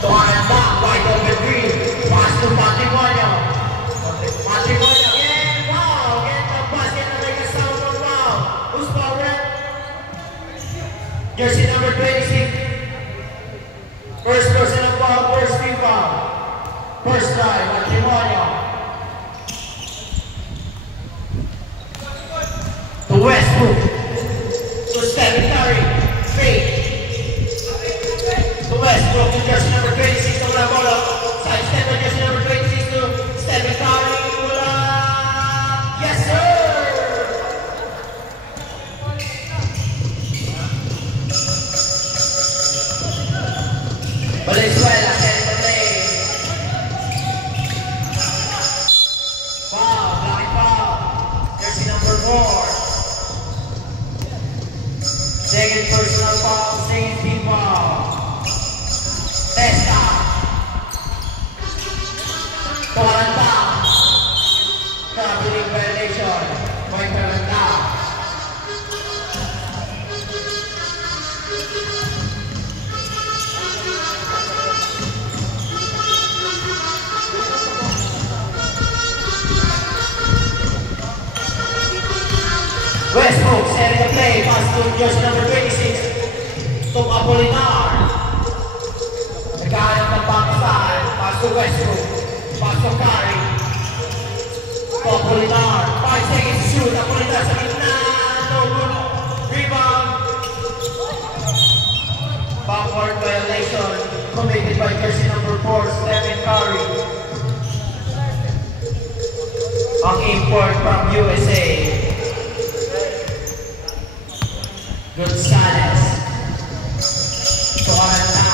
To Aranda, right over green. Pass to Matrimonio. Matrimonio, again, wow. Get the basket and make a sound of wow. Who's powered? Jersey number 26. First person of foul, first team foul. First try, Matrimonio. To Westbrook. To Stephen Curry. Fake. To Westbrook, to jersey number 26, to wala bola. Side step to jersey number 26 to Stephen Curry. Wala. Yes, sir! Valenzuela, setting the play. Foul, blocking foul. Jersey number 4. Second personal foul, second team foul. Testa. Taranta. Traveling violation. Point Taranta. Westbrook setting the play, pass to jersey number 26, to Apolinar. Nagkahanap ng backside, pass to Westbrook, pass to Curry, to Apolinar. 5 seconds to shoot, Apolinar sa gitna, no good, rebound. Backward violation committed by jersey number 4, Stephen Curry. Ang import from USA. Gonzalez. Tuaranda.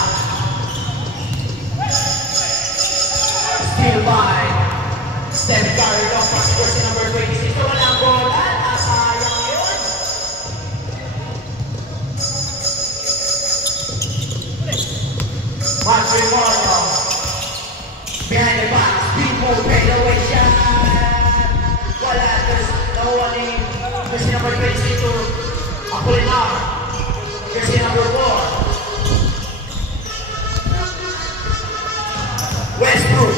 Still by Stephen Curry. Long pass to jersey number 26. So walang bola. Nasayang yun. Matrimonio. Behind the box. People fade away shot. Wala. There's no one in jersey number 22. Apolinar, jersey number 4. Westbrook,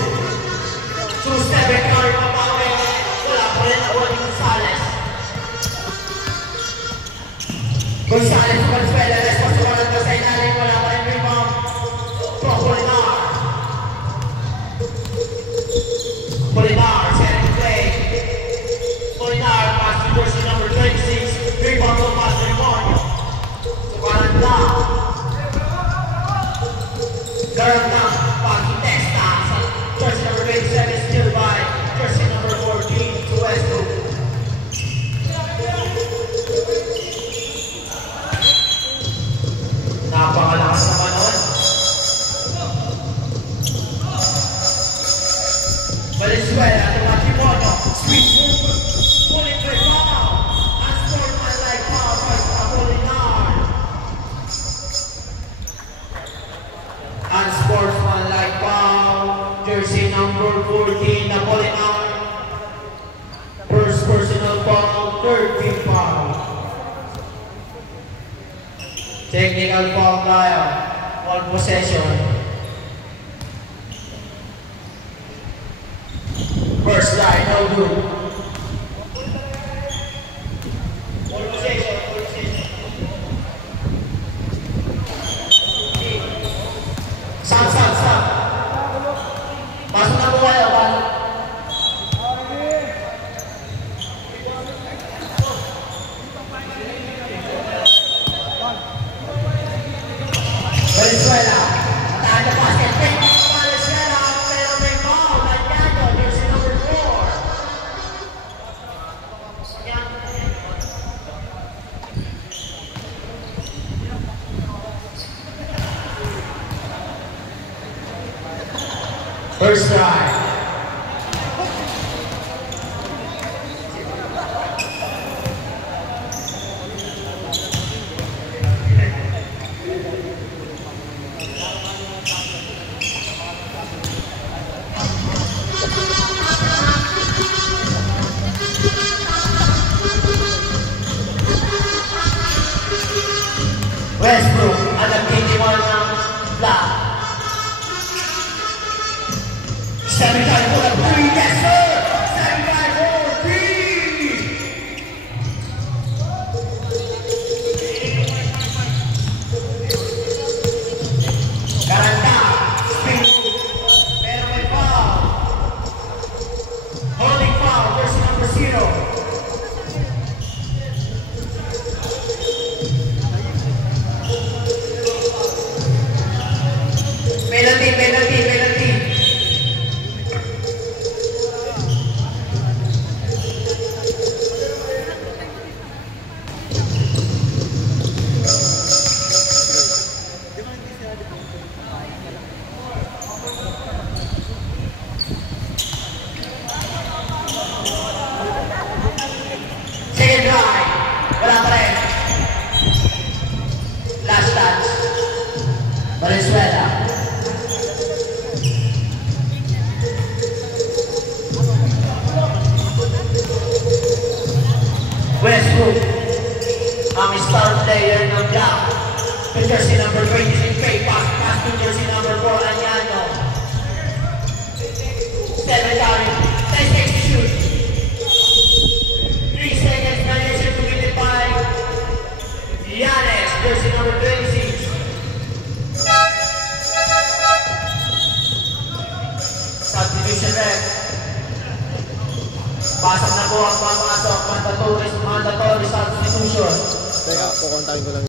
to Stephen Curry, papawi. Wala pa rin ako ni Gonzalez. Gonzalez, Valenzuela, response to Valenzuela sa ilalim. Wala pa rin rebound. To Apolinar. Apolinar, setting play. Apolinar, pass to jersey number 26. Rebound to Matrimonio. To Aranda. Garanda. Pass to Testa. Jersey number 27 still by jersey number 14 to Westbrook. Napakalakas naman nun. Valenzuela to Matrimonio. Sweet move. Pulling the ball. Unsportsmanlike foul by Apolinar. Unsportsmanlike foul. Jersey number 14, Apolinar. First personal foul, third team foul. Technical foul tayo. All possession. First line, no good. Stop. Masuk na po kayo, ba? Valenzuela, atahan na basket. Fake off Valenzuela, pero may foul. Lagado, jersey number 4. First try. Westbrook, alam hindi mo ng block. ang star player ng Jack. The jersey number 26, pass to jersey number 4, Anyano. 7 time, 10 seconds to shoot. 3 seconds, managed to win it by Giannis, jersey number 26. Substitution rep. Pasok na po ang pamasok, mandatory substitution. Teka, kukontakin ko lang.